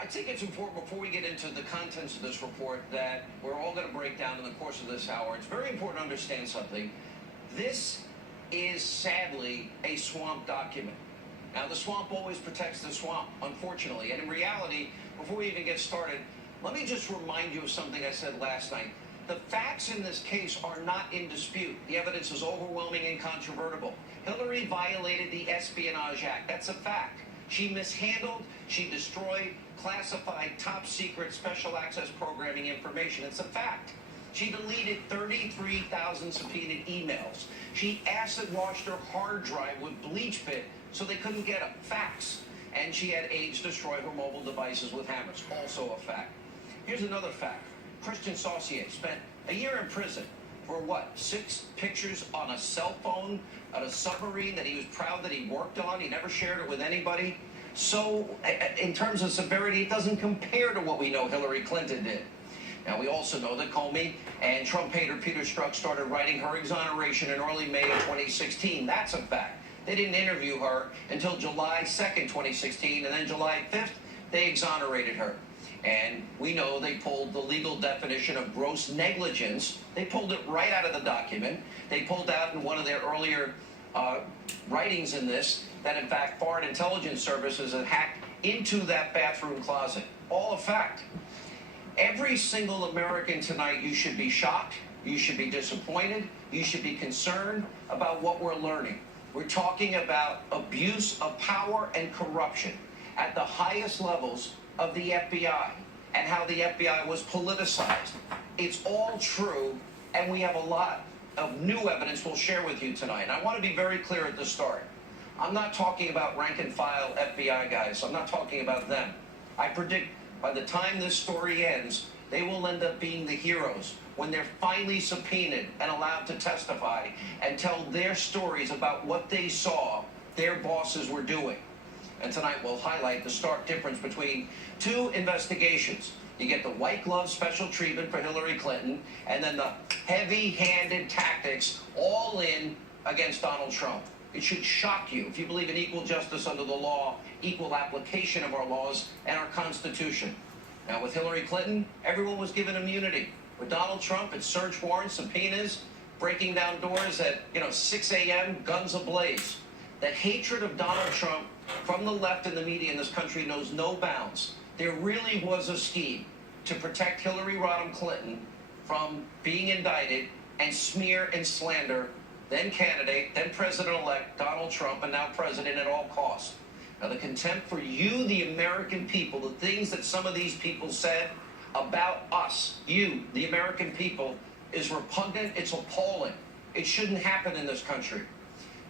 I think it's important before we get into the contents of this report that we're all going to break down in the course of this hour. It's very important to understand something. This is sadly a swamp document. Now, the swamp always protects the swamp, unfortunately. And in reality, before we even get started, let me just remind you of something I said last night. The facts in this case are not in dispute. The evidence is overwhelming and incontrovertible. Hillary violated the Espionage Act. That's a fact. She mishandled, she destroyed classified top secret special access programming information. It's a fact. She deleted 33,000 subpoenaed emails. She acid washed her hard drive with bleach pit so they couldn't get them. Facts. And she had aides destroy her mobile devices with hammers. Also a fact. Here's another fact. Christian Saucier spent a year in prison for what? 6 pictures on a cell phone, on a submarine that he was proud that he worked on. He never shared it with anybody. So in terms of severity, it doesn't compare to what we know Hillary Clinton did. Now, we also know that Comey and Trump hater Peter Strzok started writing her exoneration in early May of 2016. That's a fact. They didn't interview her until July 2nd, 2016, and then July 5th, they exonerated her. And we know they pulled the legal definition of gross negligence. They pulled it right out of the document. They pulled out in one of their earlier writings in this that, in fact, Foreign Intelligence Services had hacked into that bathroom closet. All a fact. Every single American tonight, you should be shocked, you should be disappointed, you should be concerned about what we're learning. We're talking about abuse of power and corruption at the highest levels of the FBI and how the FBI was politicized. It's all true, and we have a lot of new evidence we'll share with you tonight. And I want to be very clear at the start. I'm not talking about rank and file FBI guys. I'm not talking about them. I predict by the time this story ends, they will end up being the heroes when they're finally subpoenaed and allowed to testify and tell their stories about what they saw their bosses were doing. And tonight we'll highlight the stark difference between 2 investigations. You get the white glove special treatment for Hillary Clinton and then the heavy-handed tactics all in against Donald Trump. It should shock you if you believe in equal justice under the law, equal application of our laws and our Constitution. Now, with Hillary Clinton, everyone was given immunity. With Donald Trump, it's search warrants, subpoenas, breaking down doors at 6 a.m., guns ablaze. The hatred of Donald Trump from the left and the media in this country knows no bounds. There really was a scheme to protect Hillary Rodham Clinton from being indicted and smear and slander then candidate, then President-elect Donald Trump, and now president at all costs. Now, the contempt for you, the American people, the things that some of these people said about us, you, the American people, is repugnant. It's appalling. It shouldn't happen in this country.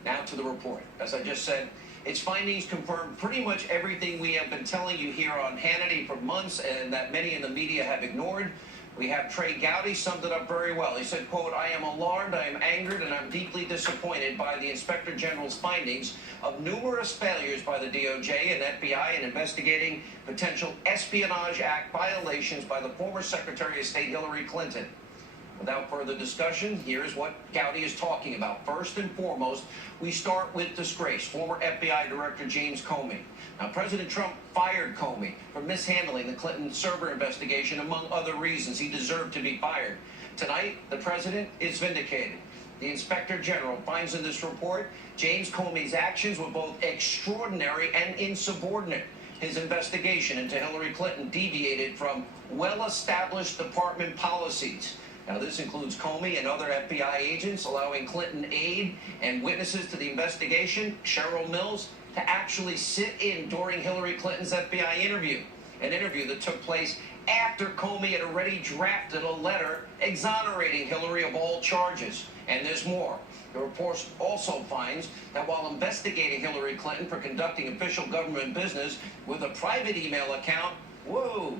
Now to the report. As I just said, its findings confirm pretty much everything we have been telling you here on Hannity for months and that many in the media have ignored. We have Trey Gowdy summed it up very well. He said, quote, "I am alarmed, I am angered, and I'm deeply disappointed by the Inspector General's findings of numerous failures by the DOJ and FBI in investigating potential Espionage Act violations by the former Secretary of State Hillary Clinton." Without further discussion, here's what Gowdy is talking about. First and foremost, we start with disgrace. Former FBI Director James Comey. Now, President Trump fired Comey for mishandling the Clinton server investigation, among other reasons. He deserved to be fired. Tonight, the president is vindicated. The Inspector General finds in this report James Comey's actions were both extraordinary and insubordinate. His investigation into Hillary Clinton deviated from well-established department policies. Now, this includes Comey and other FBI agents allowing Clinton aide and witnesses to the investigation, Cheryl Mills, to actually sit in during Hillary Clinton's FBI interview, an interview that took place after Comey had already drafted a letter exonerating Hillary of all charges. And there's more. The report also finds that while investigating Hillary Clinton for conducting official government business with a private email account,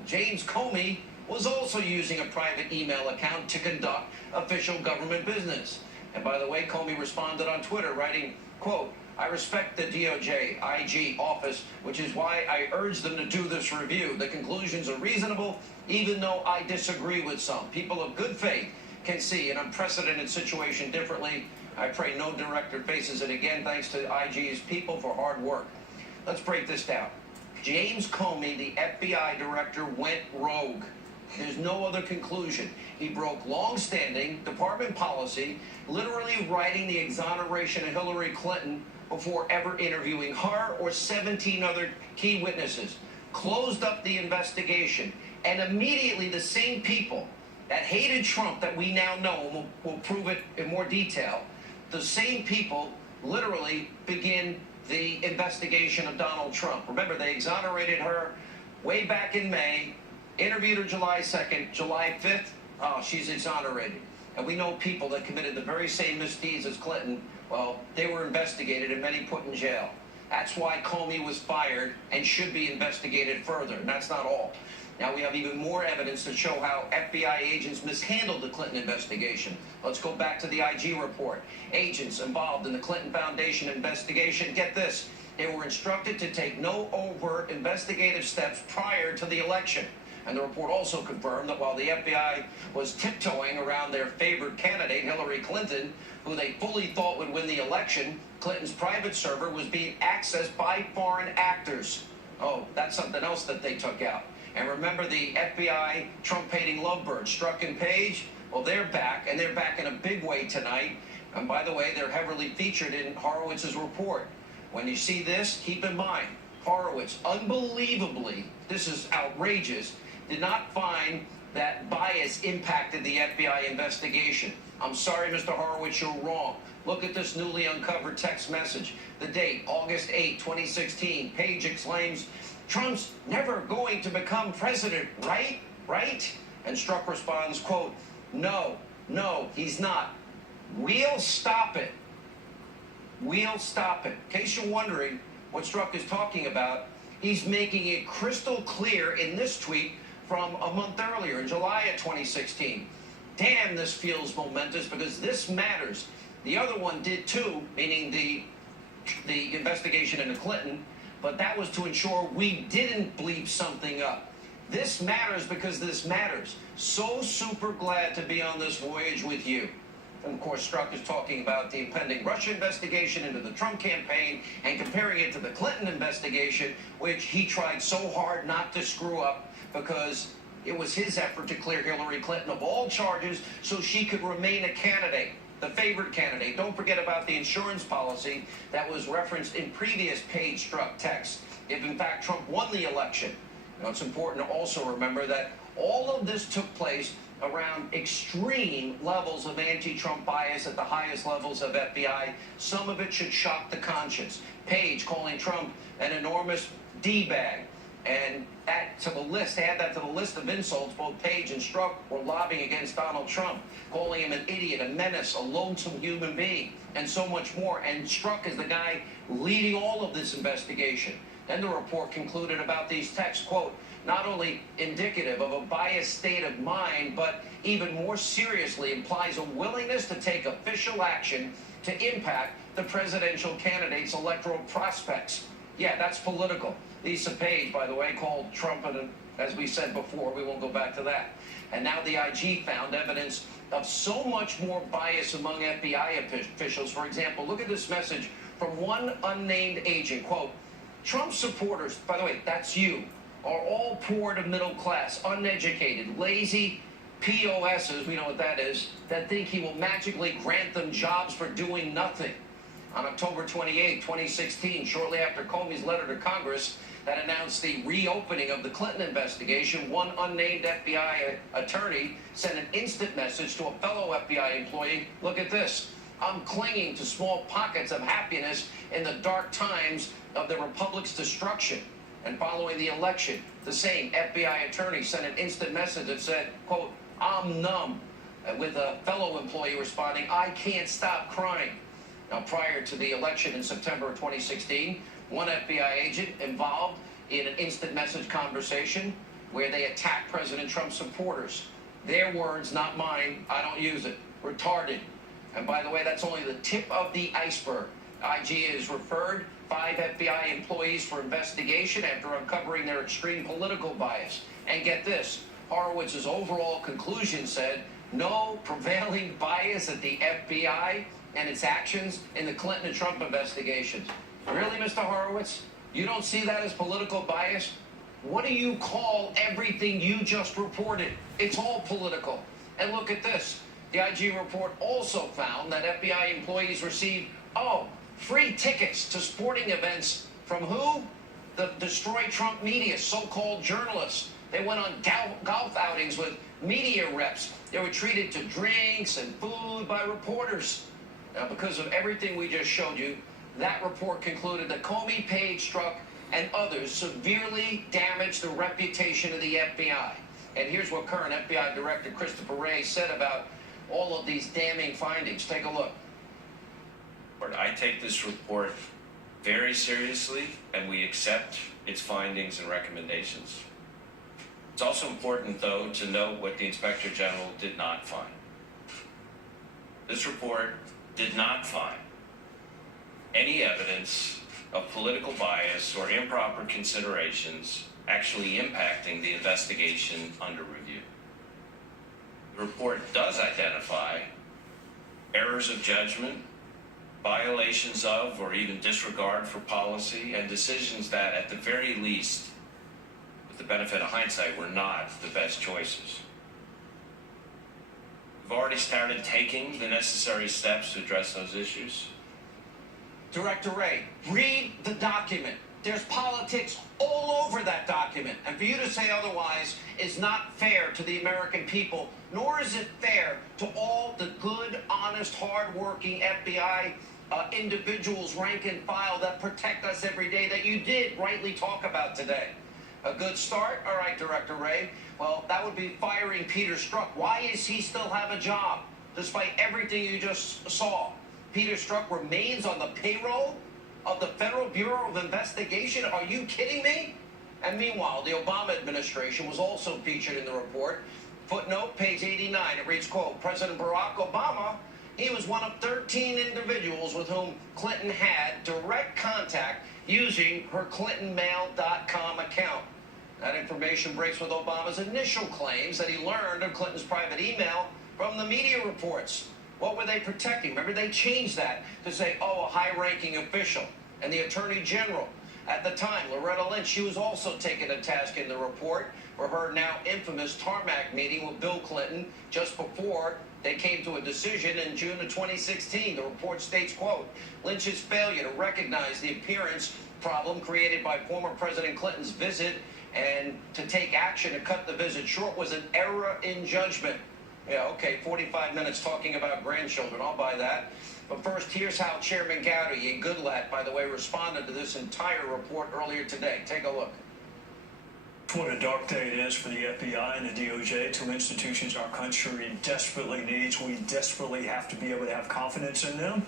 James Comey was also using a private email account to conduct official government business. And by the way, Comey responded on Twitter, writing, quote, "I respect the DOJ, IG office, which is why I urge them to do this review. The conclusions are reasonable, even though I disagree with some. People of good faith can see an unprecedented situation differently. I pray no director faces it again. Thanks to IG's people for hard work." Let's break this down. James Comey, the FBI director, went rogue. There's no other conclusion. He broke long-standing department policy, literally writing the exoneration of Hillary Clinton before ever interviewing her or 17 other key witnesses, closed up the investigation, and immediately the same people that hated Trump, that we now know, and we'll prove it in more detail, the same people literally begin the investigation of Donald Trump. Remember, they exonerated her way back in May, interviewed her July 2nd, July 5th, she's exonerated. And we know people that committed the very same misdeeds as Clinton, well, they were investigated and many put in jail. That's why Comey was fired and should be investigated further. And that's not all. Now we have even more evidence to show how FBI agents mishandled the Clinton investigation. Let's go back to the IG report. Agents involved in the Clinton Foundation investigation, get this, they were instructed to take no overt investigative steps prior to the election. And the report also confirmed that while the FBI was tiptoeing around their favored candidate, Hillary Clinton, who they fully thought would win the election, Clinton's private server was being accessed by foreign actors. Oh, that's something else that they took out. And remember the FBI Trump-hating lovebirds, Strzok and Page? Well, they're back, and they're back in a big way tonight. And by the way, they're heavily featured in Horowitz's report. When you see this, keep in mind, Horowitz, unbelievably, this is outrageous, did not find that bias impacted the FBI investigation. I'm sorry, Mr. Horowitz, you're wrong. Look at this newly uncovered text message. The date, August 8, 2016. Page exclaims, "Trump's never going to become president, right? Right?" And Strzok responds, quote, no, he's not. We'll stop it. We'll stop it. In case you're wondering what Strzok is talking about, he's making it crystal clear in this tweet from a month earlier, in July of 2016. Damn, this feels momentous because this matters. The other one did too, meaning the investigation into Clinton, but that was to ensure we didn't bleep something up. This matters because this matters. So super glad to be on this voyage with you. And of course, Strzok is talking about the impending Russia investigation into the Trump campaign and comparing it to the Clinton investigation, which he tried so hard not to screw up because it was his effort to clear Hillary Clinton of all charges so she could remain a candidate, the favored candidate. Don't forget about the insurance policy that was referenced in previous Page Strzok texts. If in fact Trump won the election, it's important to also remember that all of this took place around extreme levels of anti-Trump bias at the highest levels of FBI. Some of it should shock the conscience. Page calling Trump an enormous D-bag. And that to the list, add that to the list of insults, both Page and Strzok were lobbying against Donald Trump, calling him an idiot, a menace, a loathsome human being, and so much more. And Strzok is the guy leading all of this investigation. Then the report concluded about these texts, quote, not only indicative of a biased state of mind, but even more seriously implies a willingness to take official action to impact the presidential candidate's electoral prospects. Yeah, that's political. Lisa Page, by the way, called Trump, as we said before, we won't go back to that. And now the IG found evidence of so much more bias among FBI officials. For example, look at this message from one unnamed agent, quote, Trump supporters, by the way, that's you, are all poor to middle class, uneducated, lazy POSs, we know what that is, that think he will magically grant them jobs for doing nothing. On October 28, 2016, shortly after Comey's letter to Congress that announced the reopening of the Clinton investigation, one unnamed FBI attorney sent an instant message to a fellow FBI employee. Look at this. I'm clinging to small pockets of happiness in the dark times of the Republic's destruction. And following the election, the same FBI attorney sent an instant message that said, quote, I'm numb, with a fellow employee responding, I can't stop crying. Now, prior to the election in September of 2016, one FBI agent involved in an instant message conversation where they attacked President Trump's supporters. Their words, not mine. I don't use it. Retarded. And by the way, that's only the tip of the iceberg. IG has referred 5 FBI employees for investigation after uncovering their extreme political bias. And get this, Horowitz's overall conclusion said, no prevailing bias at the FBI and its actions in the Clinton and Trump investigations. Really, Mr. Horowitz? You don't see that as political bias? What do you call everything you just reported? It's all political. And look at this. The IG report also found that FBI employees received, free tickets to sporting events from who? The Destroy Trump media, so-called journalists. They went on golf outings with media reps. They were treated to drinks and food by reporters. Now, because of everything we just showed you, that report concluded that Comey, Page, Strzok, and others severely damaged the reputation of the FBI. And here's what current FBI Director Christopher Wray said about all of these damning findings. Take a look. I take this report very seriously, and we accept its findings and recommendations. It's also important, though, to note what the Inspector General did not find. This report did not find any evidence of political bias or improper considerations actually impacting the investigation under review. The report does identify errors of judgment, violations of or even disregard for policy, and decisions that, at the very least, with the benefit of hindsight, were not the best choices. We've already started taking the necessary steps to address those issues. Director Wray, read the document. There's politics all over that document. And for you to say otherwise is not fair to the American people, nor is it fair to all the good, honest, hard-working FBI individuals, rank and file, that protect us every day, that you did rightly talk about today. A good start? All right, Director Wray. Well, that would be firing Peter Strzok. Why does he still have a job, despite everything you just saw? Peter Strzok remains on the payroll of the Federal Bureau of Investigation? Are you kidding me? And meanwhile, the Obama administration was also featured in the report. Footnote, page 89, it reads, quote, President Barack Obama, he was one of 13 individuals with whom Clinton had direct contact using her ClintonMail.com account. That information breaks with Obama's initial claims that he learned of Clinton's private email from the media reports. What were they protecting? Remember, they changed that to say, a high-ranking official. And the Attorney General at the time, Loretta Lynch, she was also taken to task in the report for her now infamous tarmac meeting with Bill Clinton just before they came to a decision in June of 2016. The report states, quote, Lynch's failure to recognize the appearance problem created by former President Clinton's visit and to take action to cut the visit short was an error in judgment. Yeah, okay, 45 minutes talking about grandchildren. I'll buy that. But first, here's how Chairman Gowdy, a Goodlatte, by the way, responded to this entire report earlier today. Take a look. What a dark day it is for the FBI and the DOJ, two institutions our country desperately needs. We desperately have to be able to have confidence in them.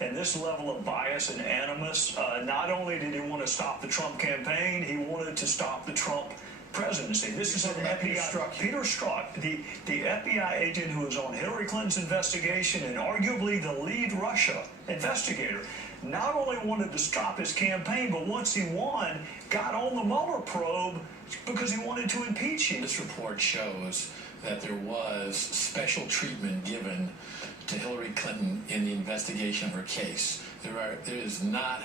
And this level of bias and animus, not only did he want to stop the Trump campaign, he wanted to stop the Trump presidency. This is an FBI, Peter Strzok, the FBI agent who was on Hillary Clinton's investigation and arguably the lead Russia investigator, not only wanted to stop his campaign, but once he won, got on the Mueller probe because he wanted to impeach him. This report shows that there was special treatment given to Hillary Clinton in the investigation of her case. There is not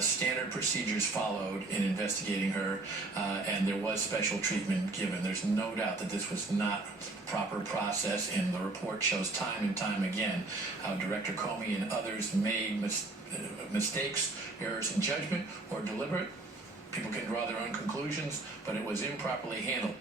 standard procedures followed in investigating her, and there was special treatment given. There's no doubt that this was not proper process, and the report shows time and time again how Director Comey and others made mistakes, errors in judgment, or deliberate. People can draw their own conclusions, but it was improperly handled.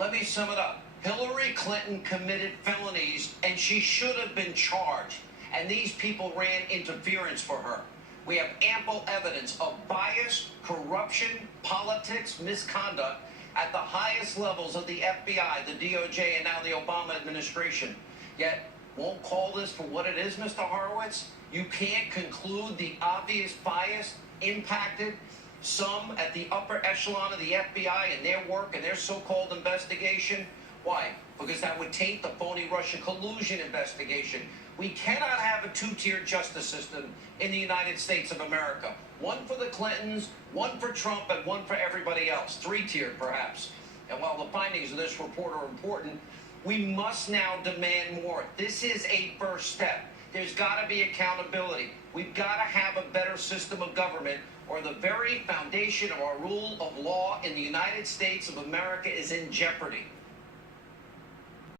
Let me sum it up. Hillary Clinton committed felonies, and she should have been charged. And these people ran interference for her. We have ample evidence of bias, corruption, politics, misconduct at the highest levels of the FBI, the DOJ, and now the Obama administration. Yet, won't call this for what it is, Mr. Horowitz? You can't conclude the obvious bias impacted some at the upper echelon of the FBI and their work and their so-called investigation. Why? Because that would taint the phony Russia collusion investigation. We cannot have a two-tiered justice system in the United States of America. One for the Clintons, one for Trump, and one for everybody else. Three-tiered, perhaps. And while the findings of this report are important, we must now demand more. This is a first step. There's got to be accountability. We've got to have a better system of government or the very foundation of our rule of law in the United States of America is in jeopardy.